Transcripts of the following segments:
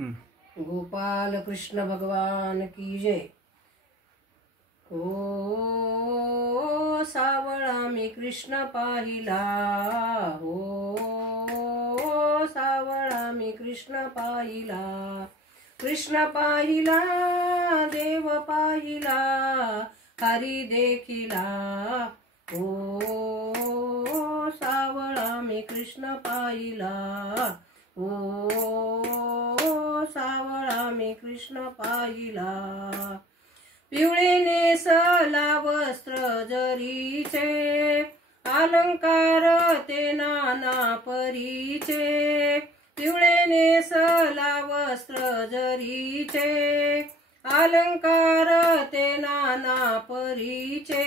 गोपाल कृष्ण भगवान की जय। हो सावळा मी कृष्ण पाहिला, हो सावळा मी कृष्ण पाहिला, कृष्ण पाहिला देव पाहिला हरी देखिला, हो सावळा मी कृष्ण पाहिला, हो सावळा मी कृष्ण पाहिला। पिवळे नेसला वस्त्र जरीचे, अलंकार ते नाना परीचे, पिवळे नेसला वस्त्र जरीचे, अलंकार ते नाना परीचे,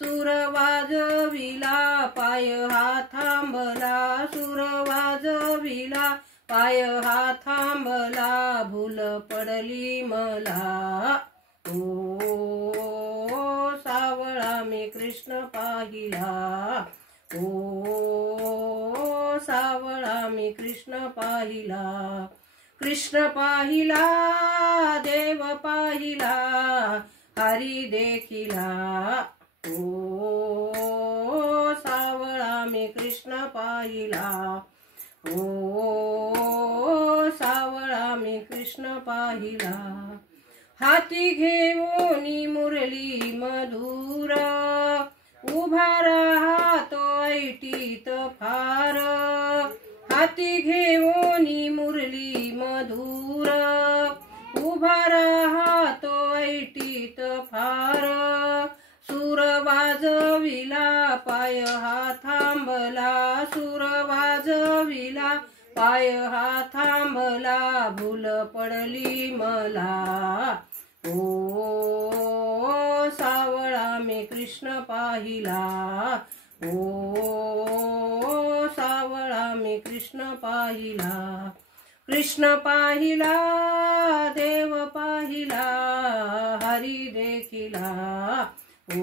सूर वाजविला पाय हा थांबला, सूर वाजविला पाय हा थांबला, भूल पडली मला, ओ सावळा मी कृष्ण पाहिला, ओ सावळा मी कृष्ण पाहिला, कृष्ण पाहिला देव पाहिला हरी देखिला, ओ सावळा मी कृष्ण पाहिला, ओ सावळा मी कृष्ण पाहिला। हाती घेऊनी मुरली मधुर, उभा राहतो ऐटीत फार, हाती घेऊनी मुरली मधुर, उभा राहतो ऐटीत फार, सूर वाजविला पाय हा थांबला, सूर वाजविला पाय हा थांबला, भूल पडली मला, ओ सावळा मी कृष्ण पाहिला, ओ सावळा मी कृष्ण पाहिला, कृष्ण पाहिला देव पाहिला हरी देखिला, ओ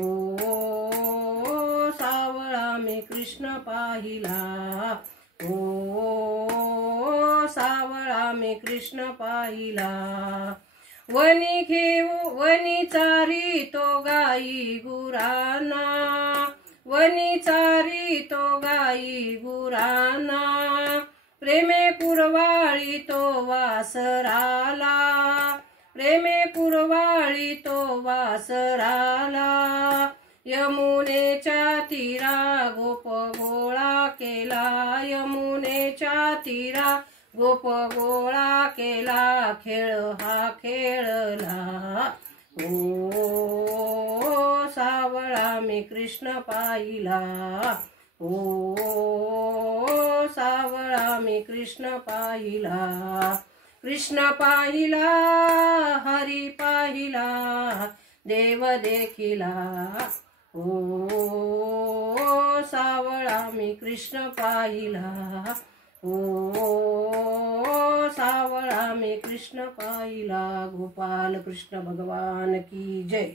सावळा मी कृष्ण पाहिला, ओ सावळा मी कृष्ण पाहिला। वनी घेऊ वनी चारी तो गाई गुराना, वनी चारी तो गाई गुराना, प्रेमे कुरवाळी तो वासराला, प्रेमे कुरवाळी तो वासराला, यमुनेच्या तीरा गोप गोळा केला, यमुनेच्या तीरा गोप गोळा केला, खेळ हा खेळला, ओ सावळा मी कृष्ण पाहिला, ओ सावळा मी कृष्ण पाहिला, कृष्ण पाहिला हरी पाहिला देव देखिला, ओ सावळा मी कृष्ण पाहिला, ओ सावळा मी कृष्ण पाहिला। गोपाल कृष्ण भगवान की जय।